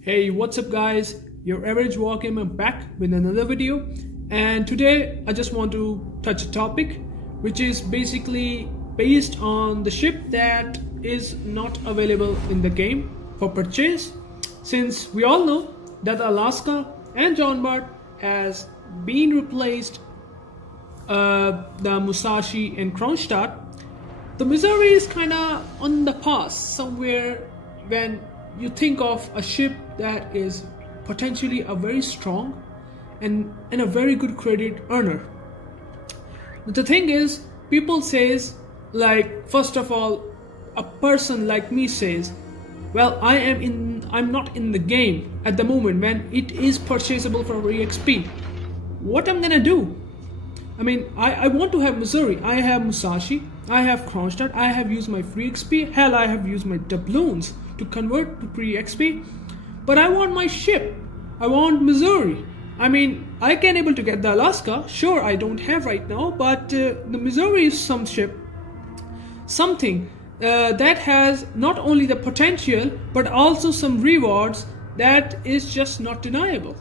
Hey, what's up guys? UrAvgWarGamer back with another video, and today I just want to touch a topic which is basically based on the ship that is not available in the game for purchase, since we all know that Alaska and John Bart has been replaced the Musashi and Kronstadt. The Missouri is kinda on the past somewhere when you think of a ship that is potentially a very strong and a very good credit earner. The thing is, people says, like, first of all, a person like me says, well, I'm not in the game at the moment when it is purchasable for EXP. What I'm gonna do? I mean, I want to have Missouri. I have Musashi, I have Kronstadt, I have used my free XP, hell, I have used my doubloons to convert to pre-XP, but I want my ship. I want Missouri. I mean, I can able to get the Alaska, sure, I don't have right now, but the Missouri is something that has not only the potential but also some rewards that is just not deniable.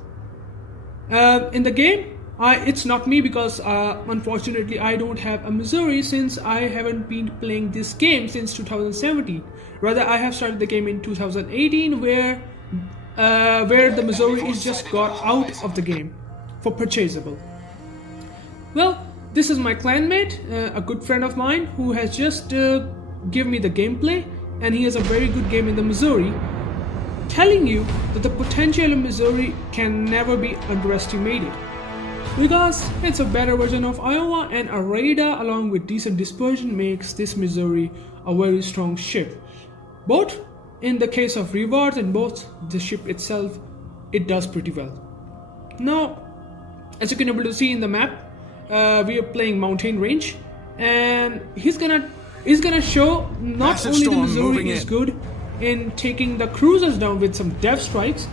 In the game, it's not me because unfortunately I don't have a Missouri, since I haven't been playing this game since 2017. Rather, I have started the game in 2018 where the Missouri is just got out of the game for purchasable. Well, this is my clanmate, a good friend of mine who has just given me the gameplay, and he has a very good game in the Missouri, telling you that the potential in Missouri can never be underestimated, because it's a better version of Iowa, and a radar along with decent dispersion makes this Missouri a very strong ship. Both in the case of rewards and both the ship itself, it does pretty well. Now, as you can able to see in the map, we are playing mountain range, and he's gonna show not only the Missouri is good in taking the cruisers down with some dev strikes.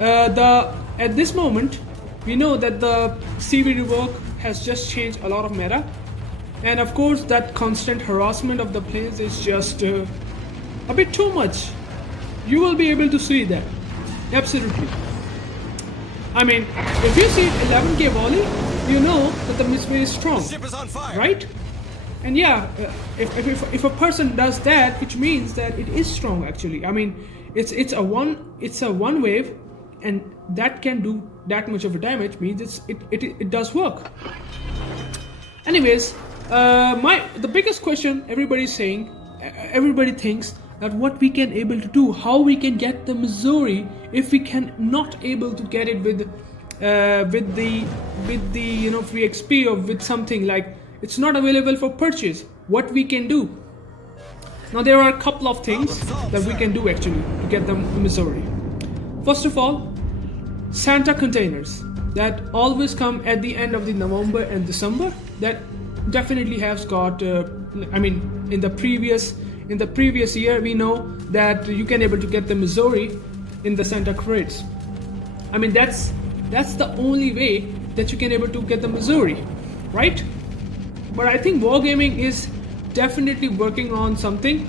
At this moment, we know that the CV rework has just changed a lot of meta, and of course that constant harassment of the planes is just a bit too much. You will be able to see that, absolutely. I mean, if you see 11k volley, you know that the Missouri is strong, right? And yeah, if a person does that, which means that it is strong actually. I mean, it's a one wave, and that can do that much of a damage, means it does work. Anyways, the biggest question everybody thinks that what we can able to do, how we can get the Missouri if we can not able to get it with the free XP, or with something like it's not available for purchase. What we can do? Now there are a couple of things that we can do actually to get the Missouri. First of all, Santa containers that always come at the end of the November and December, that definitely has got I mean, in the previous year we know that you can able to get the Missouri in the Santa crates. I mean, that's the only way that you can able to get the Missouri, right? But I think Wargaming is definitely working on something.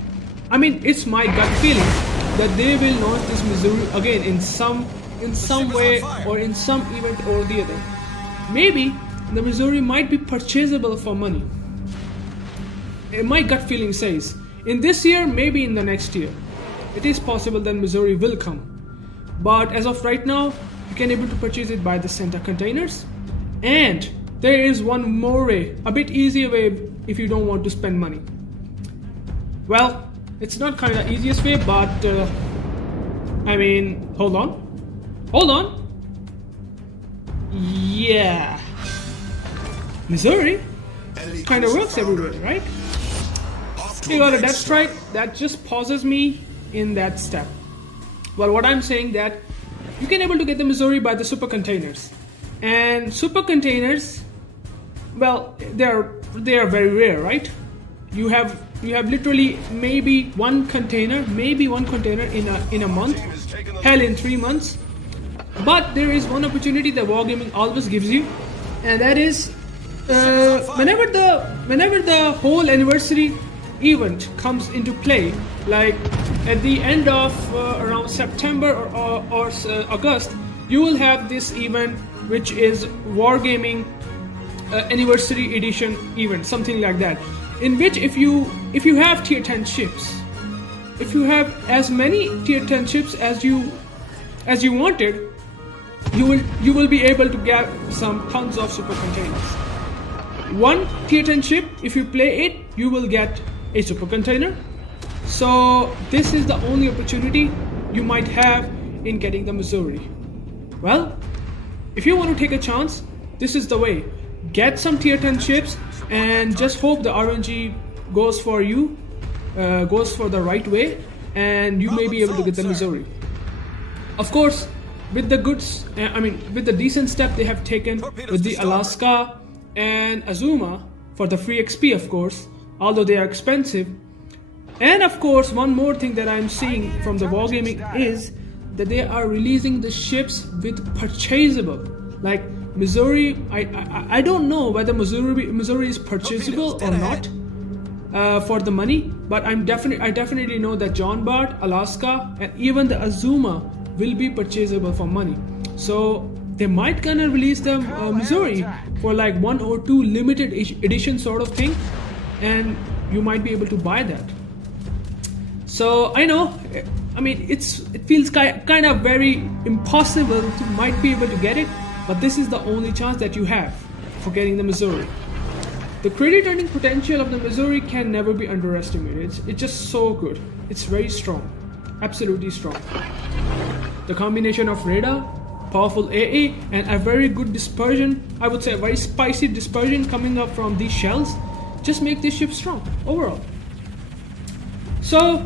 I mean, it's my gut feeling that they will launch this Missouri again in some way or in some event or the other. Maybe the Missouri might be purchasable for money. My gut feeling says in this year, maybe in the next year, it is possible that Missouri will come. But as of right now, you can able to purchase it by the Santa containers, and there is one more way, a bit easier way if you don't want to spend money. Well, it's not kind of easiest way, but I mean, hold on. Yeah, Missouri kind of works everywhere, right? You got a death strike that just pauses me in that step. Well, what I'm saying that you can able to get the Missouri by the super containers, and super containers, well, they are very rare, right? You have literally maybe one container in a month, hell, in 3 months. But there is one opportunity that Wargaming always gives you, and that is whenever the whole anniversary event comes into play, like at the end of around around September or August, you will have this event, which is Wargaming Anniversary Edition event, something like that. In which, if you have tier 10 ships, if you have as many tier 10 ships as you wanted, you will be able to get some tons of super containers. One tier 10 ship, if you play it, you will get a super container. So this is the only opportunity you might have in getting the Missouri. Well, if you want to take a chance, this is the way. Get some tier 10 ships and just hope the RNG goes for you, goes for the right way, and you may be able to get the Missouri. Of course, with the goods, with the decent step they have taken with the Alaska and Azuma for the free XP, of course, although they are expensive. And of course, one more thing that I'm seeing from the Wargaming is that they are releasing the ships with purchasable. Like Missouri, I don't know whether Missouri is purchasable or not for the money, but I definitely know that John Bart, Alaska, and even the Azuma will be purchasable for money. So they might gonna release the Missouri for like 1 or 2 limited edition sort of thing, and you might be able to buy that. So I know, it feels kind of very impossible to might be able to get it, but this is the only chance that you have for getting the Missouri. The credit earning potential of the Missouri can never be underestimated. It's just so good. It's very strong, absolutely strong. The combination of radar, powerful AA, and a very good dispersion, I would say a very spicy dispersion coming up from these shells, just make this ship strong overall. So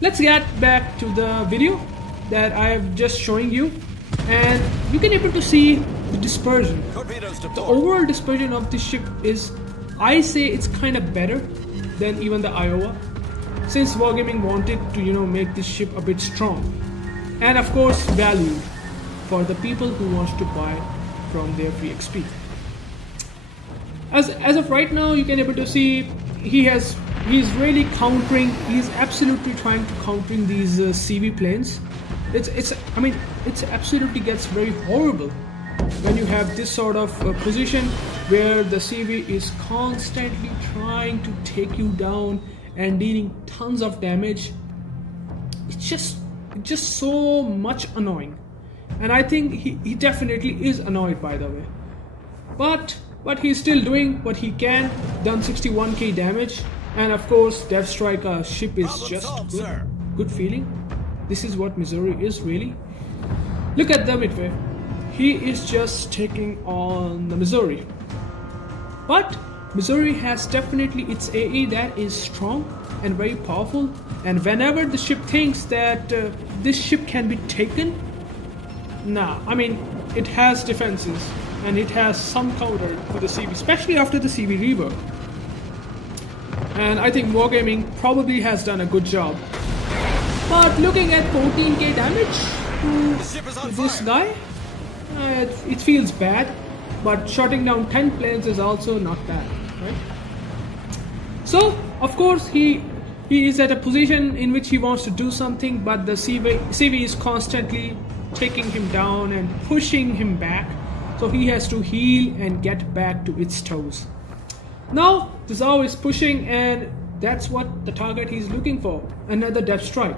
let's get back to the video that I am just showing you, and you can able to see the dispersion. The overall dispersion of this ship is, I say it's kind of better than even the Iowa, since Wargaming wanted to make this ship a bit strong, and of course valued for the people who wants to buy from their free XP. As of right now, you can able to see he's really countering. He's absolutely trying to countering these CV planes. It absolutely gets very horrible when you have this sort of position where the CV is constantly trying to take you down and dealing tons of damage. It's just so much annoying, and I think he definitely is annoyed, by the way. But he's still doing what he can. Done 61k damage, and of course Death Strike ship is just good feeling. This is what Missouri is really. Look at the midway. He is just taking on the Missouri. But Missouri has definitely its AE that is strong and very powerful, and whenever the ship thinks that this ship can be taken, it has defenses and it has some counter to the CV, especially after the CV rework. And I think Wargaming probably has done a good job. But looking at 14k damage to this guy, it feels bad, but shutting down 10 planes is also not bad, right? So of course he is at a position in which he wants to do something, but the CV is constantly taking him down and pushing him back, so he has to heal and get back to its toes. Now the Zao is pushing, and that's what the target he's looking for, another depth strike.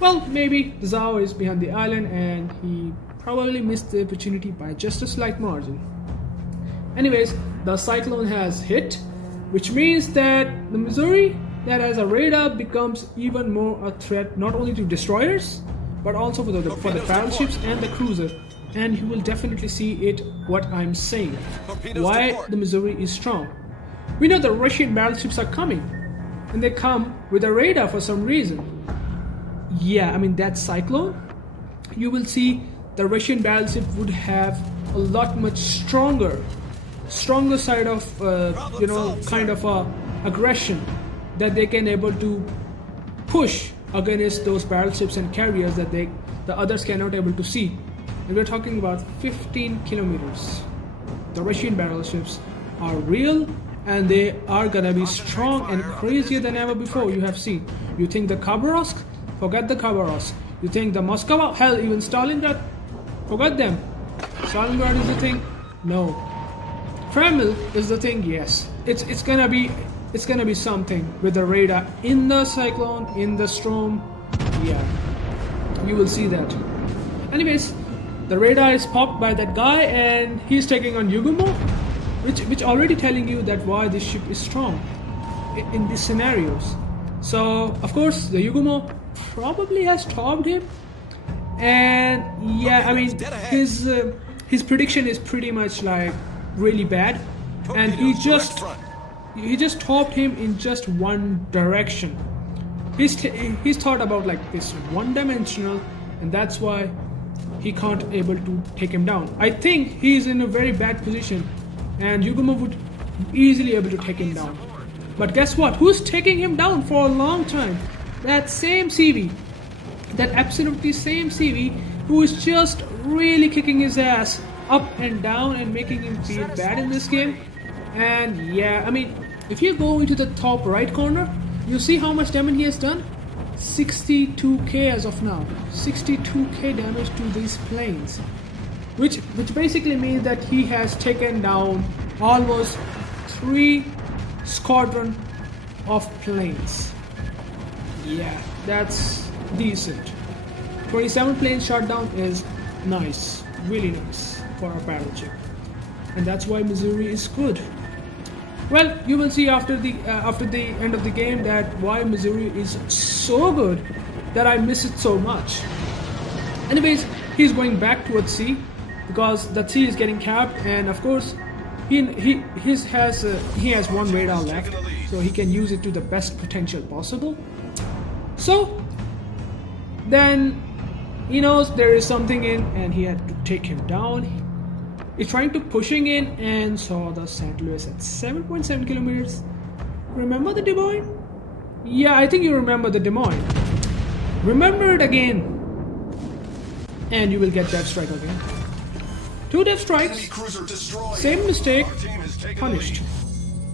Well, maybe the Zao is behind the island and he probably missed the opportunity by just a slight margin. Anyways, the Cyclone has hit, which means that the Missouri that has a radar becomes even more a threat, not only to destroyers but also for the battleships and the cruiser. And you will definitely see it what I'm saying, why the Missouri is strong. We know the Russian battleships are coming, and they come with a radar for some reason. Yeah, that Cyclone, you will see the Russian battleship would have a lot much stronger side of kind of aggression that they can able to push against those battleships and carriers that the others cannot able to see. And we're talking about 15 kilometers. The Russian battleships are real, and they are gonna be strong and crazier than ever before you have seen. You think the Khabarovsk? Forget the Khabarovsk. You think the Moscow, hell, even Stalingrad, forgot them. Stalingrad is the thing? No. Kremlin is the thing? Yes. It's gonna be something with the radar in the cyclone, in the storm. Yeah, you will see that. Anyways, the radar is popped by that guy, and he's taking on Yugumo, which already telling you that why this ship is strong in these scenarios. So of course the Yugumo probably has topped him, and yeah, I mean his prediction is pretty much like really bad, and he just topped him in just one direction. He's thought about like this one-dimensional, and that's why he can't able to take him down. I think he's in a very bad position, and Yugumo would easily able to take him down. But guess what? Who's taking him down for a long time? That same CV, that absolutely same CV, who is just really kicking his ass up and down and making him feel bad in this game. And yeah, I mean, if you go into the top right corner, you see how much damage he has done? 62k as of now. 62k damage to these planes, which basically means that he has taken down almost 3 squadron of planes. Yeah, that's decent. 27 planes shot down is nice, really nice for a battleship, and that's why Missouri is good. Well, you will see after the end of the game that why Missouri is so good that I miss it so much. Anyways, he's going back towards sea because the sea is getting capped, and of course he has one radar left, so he can use it to the best potential possible. So then he knows there is something in, and he had to take him down. He's trying to pushing in and saw the St. Louis at 7.7 kilometers. Remember the Des Moines? Yeah, I think you remember the Des Moines. Remember it again, and you will get death strike again. 2 death strikes, same mistake, punished.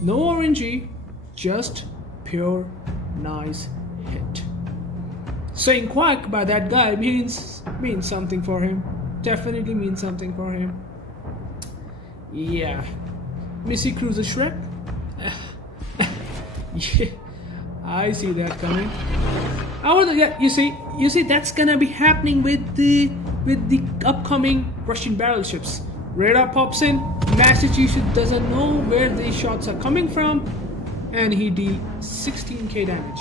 No RNG, just pure nice hit. Saying quack by that guy means something for him. Definitely means something for him. Yeah. Missy Cruiser Shrek? Yeah, I see that coming. You see that's gonna be happening with the upcoming Russian battleships. Radar pops in, Massachusetts doesn't know where these shots are coming from, and he deals 16k damage.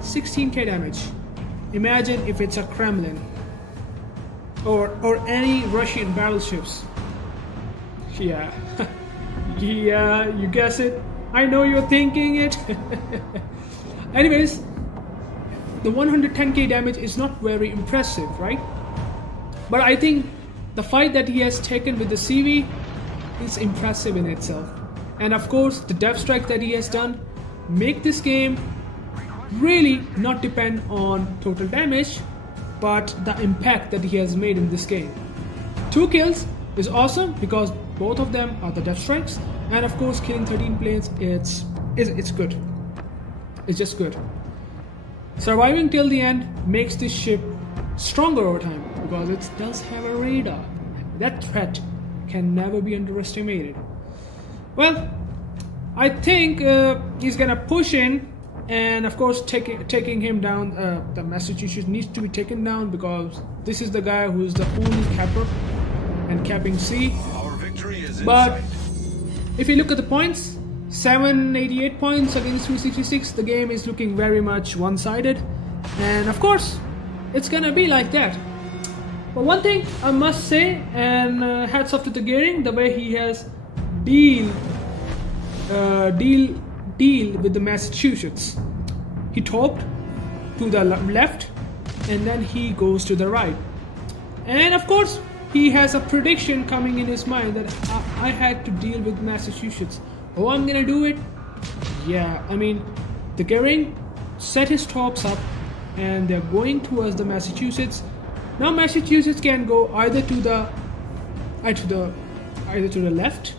16k damage. Imagine if it's a Kremlin or any Russian battleships. Yeah. Yeah, you guess it. I know you're thinking it. Anyways, the 110k damage is not very impressive, right? But I think the fight that he has taken with the CV is impressive in itself. And of course, the death strike that he has done make this game really not depend on total damage, but the impact that he has made in this game. 2 kills is awesome because both of them are the death strikes, and of course killing 13 planes, it's good. It's just good. Surviving till the end makes this ship stronger over time because it does have a radar. That threat can never be underestimated. Well, I think he's gonna push in, and of course taking him down. The Massachusetts needs to be taken down because this is the guy who is the only capper and capping C. But if you look at the points, 788 points against 366, the game is looking very much one-sided, and of course it's gonna be like that. But one thing I must say, and hats off to the Gearing, the way he has deal with the Massachusetts. He topped to the left, and then he goes to the right, and of course he has a prediction coming in his mind that I had to deal with Massachusetts. Oh, I'm gonna do it. Yeah, I mean, the Gearing set his tops up, and they're going towards the Massachusetts. Now Massachusetts can go either to the left,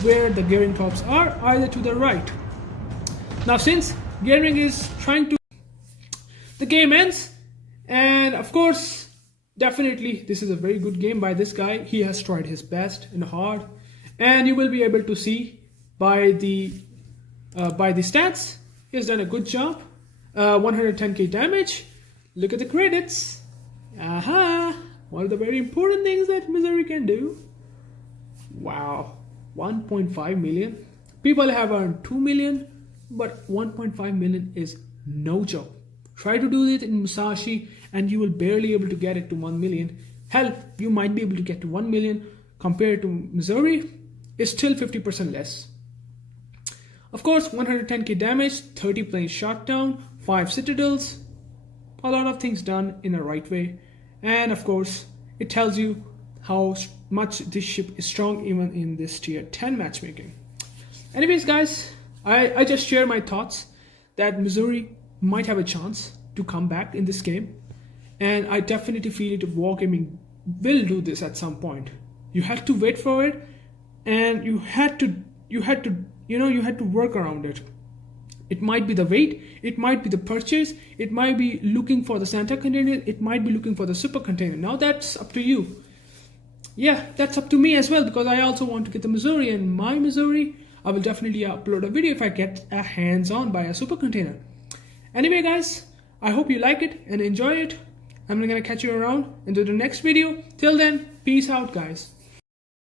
where the Gearing tops are, either to the right. Now since Gearing is trying to, the game ends, And of course, definitely this is a very good game by this guy. He has tried his best and hard, and you will be able to see by the stats, he has done a good job. 110k damage. Look at the credits. Aha! One of the very important things that Missouri can do. Wow, 1.5 million. People have earned 2 million, but 1.5 million is no joke. Try to do it in Musashi and you will barely able to get it to 1 million. Hell, you might be able to get to 1 million. Compared to Missouri, it's still 50% less. Of course, 110k damage, 30 planes shot down, 5 citadels, a lot of things done in the right way. And of course, it tells you how much this ship is strong even in this tier 10 matchmaking. Anyways guys, I just share my thoughts that Missouri might have a chance to come back in this game. And I definitely feel it Wargaming will do this at some point. You had to wait for it, and you had to work around it. It might be the weight, it might be the purchase, it might be looking for the Santa container, it might be looking for the super container. Now that's up to you. Yeah, that's up to me as well, because I also want to get the Missouri, and my Missouri, I will definitely upload a video if I get a hands-on by a super container. Anyway guys, I hope you like it and enjoy it. I'm gonna catch you around into the next video. Till then, peace out guys.